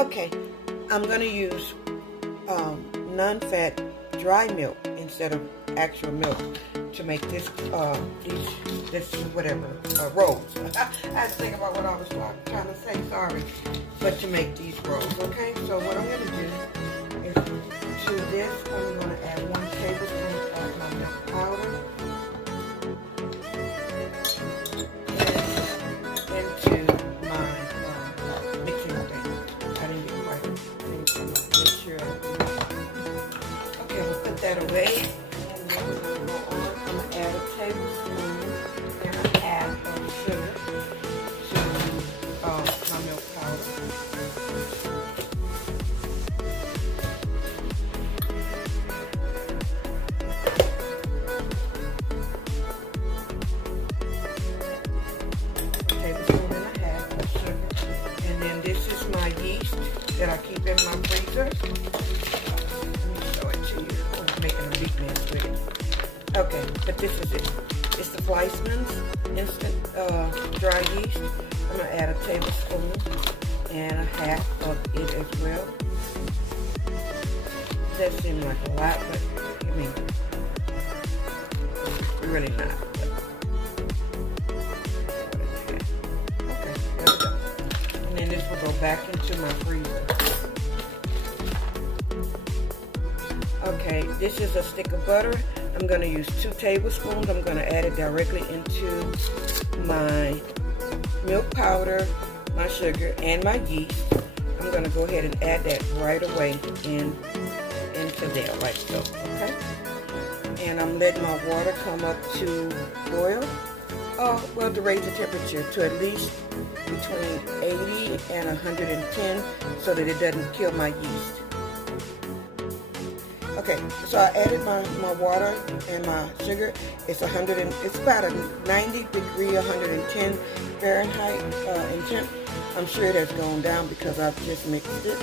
Okay, I'm going to use non-fat dry milk instead of actual milk to make this rolls. I was thinking about what I was trying to say, sorry. But to make these rolls, okay? So what I'm going to do is to this, I'm going to add 1 tablespoon of my milk powder. And into my mixing thing. I didn't get quite make sure. Okay, we'll put that away. And then we're going to go on. I'm going to add a tablespoon and a half of sugar to my milk powder. Tablespoon and a half of sugar. And then this is my yeast that I keep in my freezer. Let me show it to you. I'm making a big mess with it. Okay, but this is it. It's the Fleischmann's instant dry yeast. I'm going to add a tablespoon and a half of it as well. That seems like a lot, but I mean, really not. Okay, there we go. And then this will go back into my freezer. Okay, this is a stick of butter. I'm going to use 2 tablespoons. I'm going to add it directly into my milk powder, my sugar, and my yeast. I'm going to go ahead and add that right away into there, like so, okay? And I'm letting my water come up to boil. Well, to raise the temperature to at least between 80 and 110 so that it doesn't kill my yeast. Okay, so I added my water and my sugar. It's about a 90-degree, 110 Fahrenheit in temp. I'm sure it has gone down because I've just mixed it.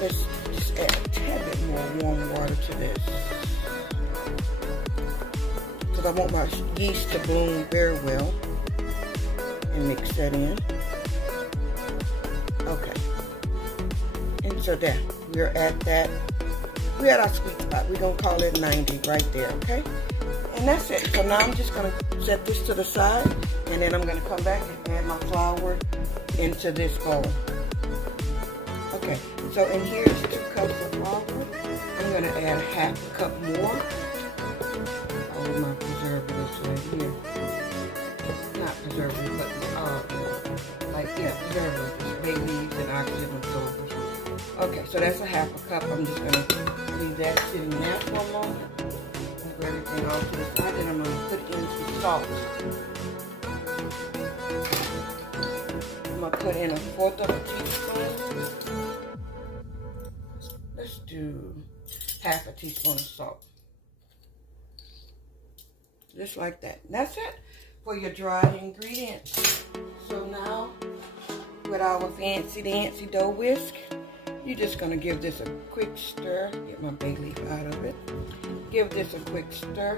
Let's just add a tad bit more warm water to this, because I want my yeast to bloom very well, and mix that in. Okay. And so there, we're at our sweet spot. We're going to call it 90 right there, okay? And that's it. So now I'm just going to set this to the side, and then I'm going to come back and add my flour into this bowl. Okay, so in here is 2 cups of flour. I'm going to add a half cup more. Oh, my preservatives right here. Not preservatives, but preservatives, bay leaves and oxygen absorbers. Okay, so that's a half a cup. I'm just going to leave that sitting there for a moment. Move everything off to the side, and I'm going to put in some salt. I'm going to put in 1/4 of a teaspoon. Let's do half a teaspoon of salt. Just like that. And that's it for your dry ingredients. So now, with our fancy dancy dough whisk, you're just going to give this a quick stir. Get my bay leaf out of it. Give this a quick stir.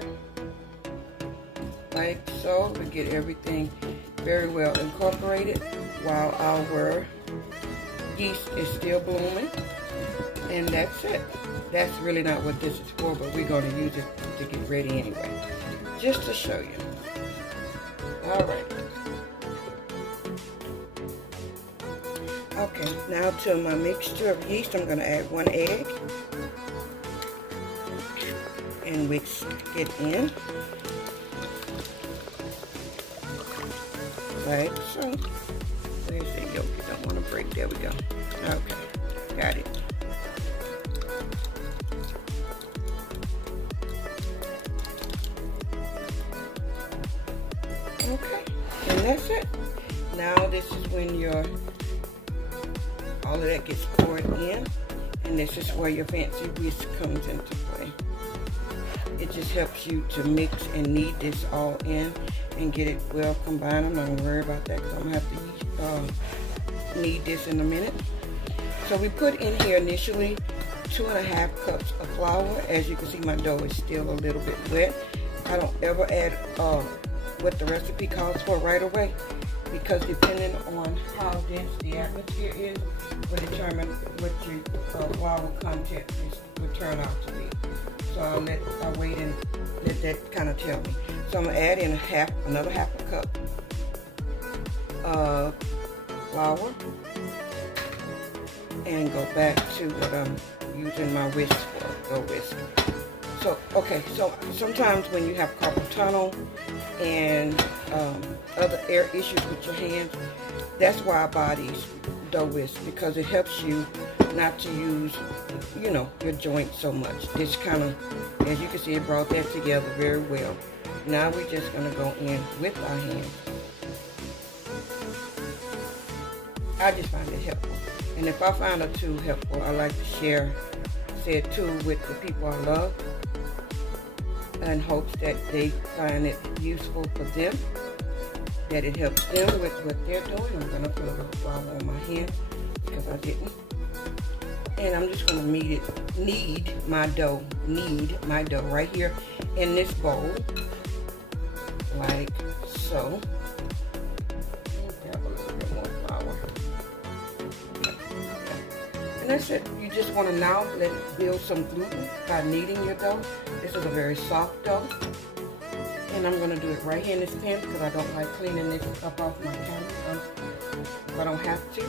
Like so, to get everything very well incorporated while our yeast is still blooming. And that's it. That's really not what this is for, but we're going to use it to get ready anyway. Just to show you. Alright. Okay, now to my mixture of yeast, I'm going to add 1 egg and whisk it in, like so. Where's the yolk? You don't want to break. There we go. Okay, got it. Okay, and that's it. Now this is when all of that gets poured in, and this is where your fancy whisk comes into play. It just helps you to mix and knead this all in and get it well combined. I'm not going to worry about that because I'm going to have to knead this in a minute. So we put in here initially 2½ cups of flour. As you can see, my dough is still a little bit wet. I don't ever add what the recipe calls for right away. because depending on how dense the atmosphere is will determine what your flour content will turn out to be. So I'll wait and let that kind of tell me. So I'm gonna add in another half a cup of flour and go back to what I'm using my whisk for, the whisk. So, okay, so sometimes when you have carpal tunnel and other air issues with your hands, that's why I buy these dough whisks, because it helps you not to use, you know, your joints so much. This kind of, as you can see, it brought that together very well. Now we're just going to go in with our hands. I just find it helpful. And if I find a tool helpful, I like to share said tool with the people I love in hopes that they find it useful for them, that it helps them with what they're doing. I'm going to put a little flour on my hand because I didn't. And I'm just going to knead my dough right here in this bowl, like so. Grab a little bit more flour. And that's it. You just want to now let it build some gluten by kneading your dough. This is a very soft dough. And I'm going to do it right here in this pan because I don't like cleaning this up off my counter. If I don't have to,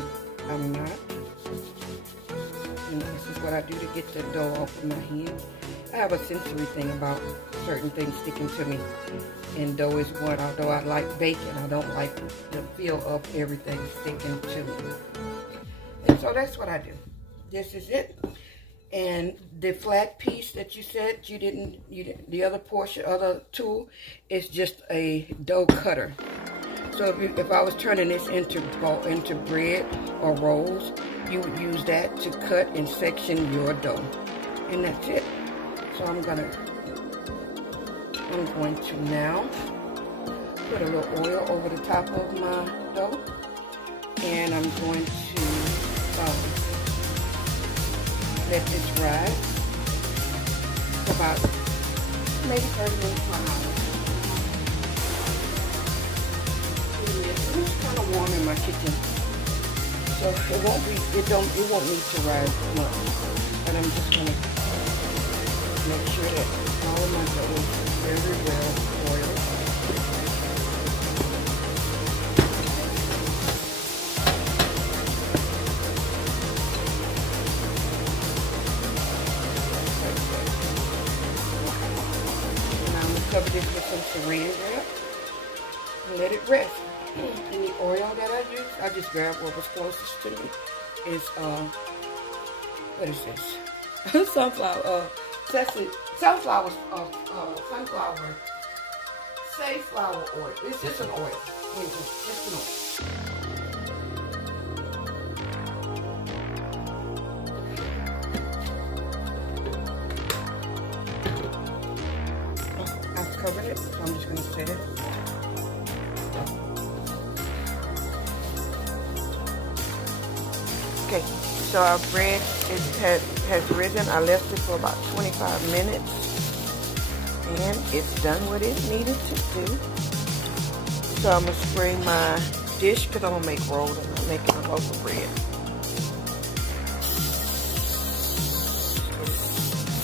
I'm not. You know, this is what I do to get the dough off of my hands. I have a sensory thing about certain things sticking to me. And dough is one. Although I like baking, I don't like the feel of everything sticking to me. And so that's what I do. This is it. And the flat piece that you said you didn't, the other portion, other tool is just a dough cutter. So if I was turning this into bread or rolls, you would use that to cut and section your dough. And that's it. So I'm going to now put a little oil over the top of my dough. And I'm going to let this rise for about maybe 30 minutes to an hour. It's kind of warm in my kitchen, so it won't need to rise much. But I'm just gonna make sure that all of my dough is very well oiled. Cover this with some saran wrap and let it rest. And the oil that I use, I just grab what was closest to me, is what is this? Sunflower oil. It's just an oil. Just an oil. Covered it, so I'm just going to set it. Okay, so our bread has risen. I left it for about 25 minutes, and it's done what it needed to do. So I'm going to spray my dish because I'm going to make rolls and I'm making a loaf of bread.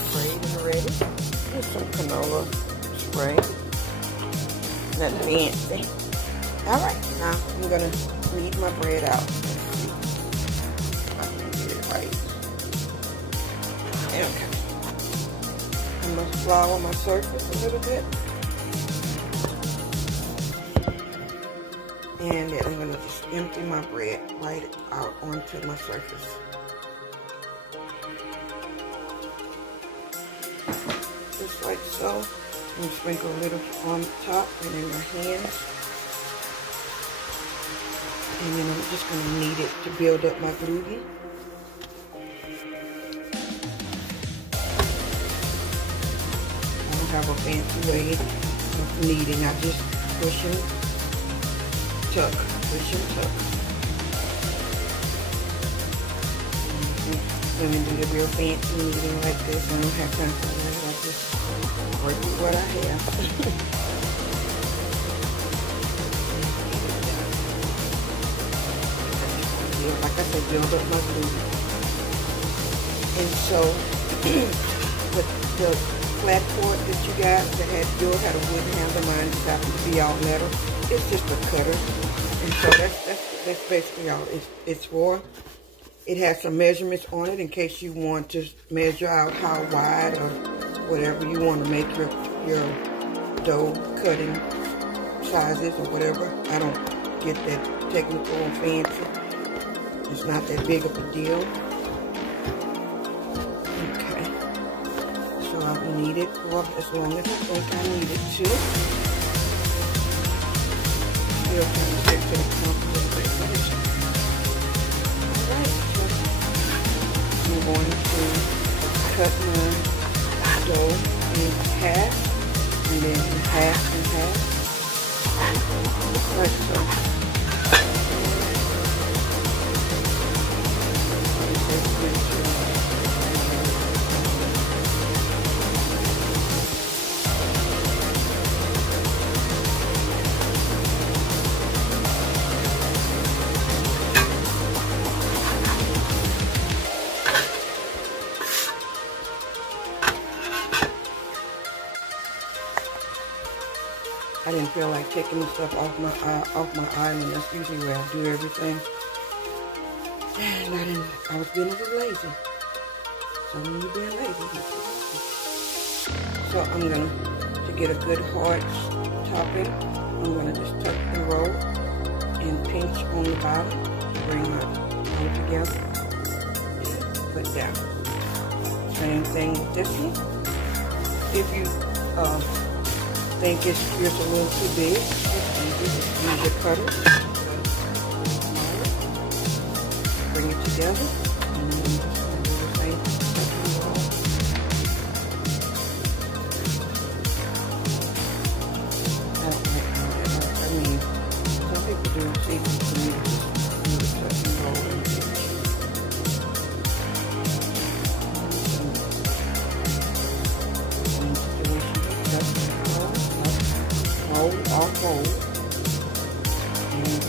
Sprayed and ready. Here's some canola spray. Nothing fancy. Alright, now I'm going to knead my bread out. Let's see if I can get it right. Okay. I'm going to flour my surface a little bit. And then I'm going to just empty my bread right out onto my surface. Just like so. And sprinkle a little on top and in my hands. And then I'm just going to knead it to build up my gluten. I don't have a fancy way of kneading. I just push and tuck, push and tuck. Let me do the real fancy kneading like this. I don't have time for that. I just work with what I have. deal. Like I said, build up my gluten. And so, the flat fork that you got, yours had a wooden handle, mine just happened to be all metal. It's just a cutter. And so that's basically all it's for. It has some measurements on it in case you want to measure out how wide or whatever you want to make your dough cutting sizes or whatever. I don't get that technical and fancy. It's not that big of a deal. Okay. So I will need it for as long as I think I need it to. Still trying to get to the top a little bit. Alright, so I'm going to cut my dough in half, and then in half and half. Like so. I didn't feel like taking the stuff off my island. That's usually where I do everything. And I was being a little lazy. So when you're being lazy, you so I'm to get a good hard topping, I'm gonna just tuck and roll and pinch on the bottom to bring my dough together and put down. Same thing with this one. If you think it's just a little too big, just use your cutter. Bring it together, and then you just do the same thing. I don't like that. I mean, some people do it easy for me to do the cut and roll. Fold and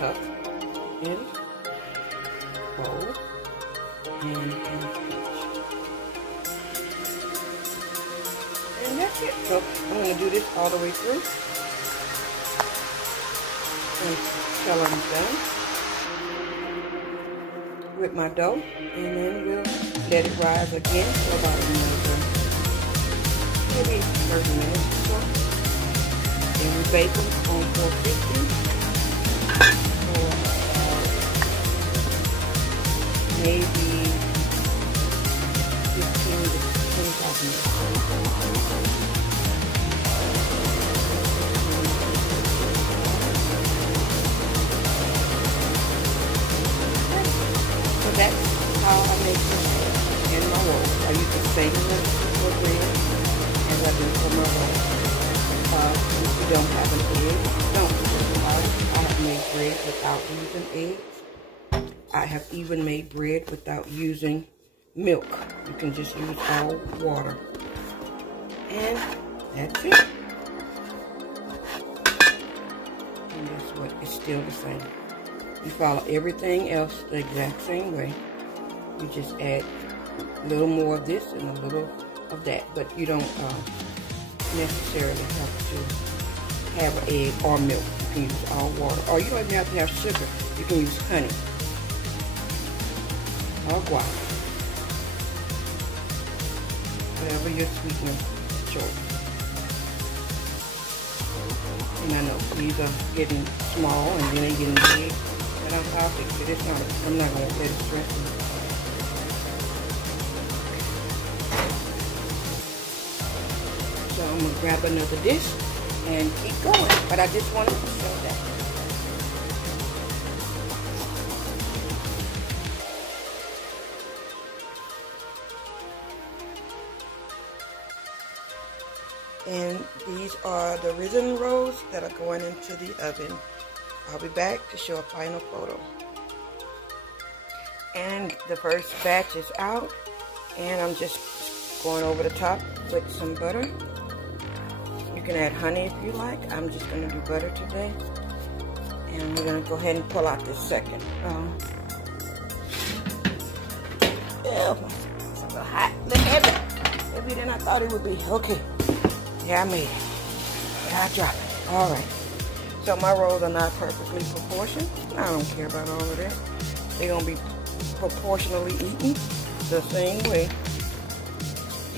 tuck in, fold, and pinch. And that's it. So I'm going to do this all the way through until I'm done with my dough, and then we'll let it rise again for about another maybe 30 minutes or so. And we bake them on 450 for maybe 15 to 25 minutes. That's how I make this in my roll. I use the same for bread as I do for my roll. If you don't have an egg, I have made bread without using eggs. I have even made bread without using milk. You can just use all water. And that's it. And guess what? It's still the same. You follow everything else the exact same way. You just add a little more of this and a little of that. But you don't necessarily have to have an egg or milk. You can use all water. Or you don't even have to have sugar. You can use honey or guava. Whatever your sweetener choice. And I know these are getting small and then they're getting big. I'll fix it. It's not, I'm not going to let it stress me. So I'm going to grab another dish and keep going. But I just wanted to show that. And these are the risen rolls that are going into the oven. I'll be back to show a final photo. And the first batch is out, and I'm just going over the top with some butter. You can add honey if you like. I'm just going to do butter today. And we're going to go ahead and pull out this second. It's a little hot, a little heavy. Heavier than I thought it would be. Okay. Yeah, I made it. Yeah, I dropped it. All right. So my rolls are not perfectly proportioned. I don't care about all of that. They're going to be proportionally eaten the same way.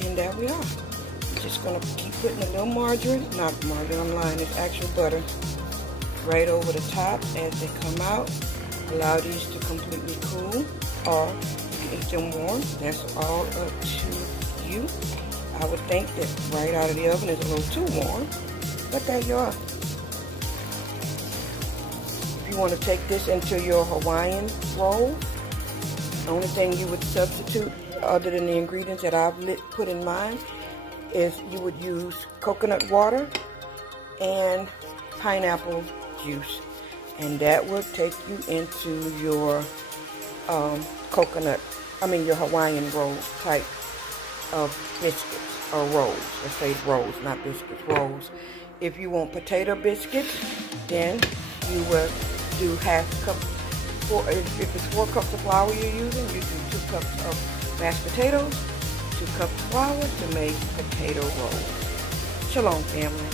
And there we are. I'm just going to keep putting a little margarine, not margarine, I'm lying, it's actual butter, right over the top as they come out. Allow these to completely cool, or you can eat them warm. That's all up to you. I would think that right out of the oven is a little too warm, but there you are. If you want to take this into your Hawaiian roll, the only thing you would substitute, other than the ingredients that I've put in mine, is you would use coconut water and pineapple juice. And that would take you into your your Hawaiian roll type of biscuits or rolls. Let's say rolls, not biscuits, rolls. If you want potato biscuits, then you will do half a cup. If it's 4 cups of flour you're using, you do 2 cups of mashed potatoes, 2 cups of flour to make potato rolls. Shalom, family.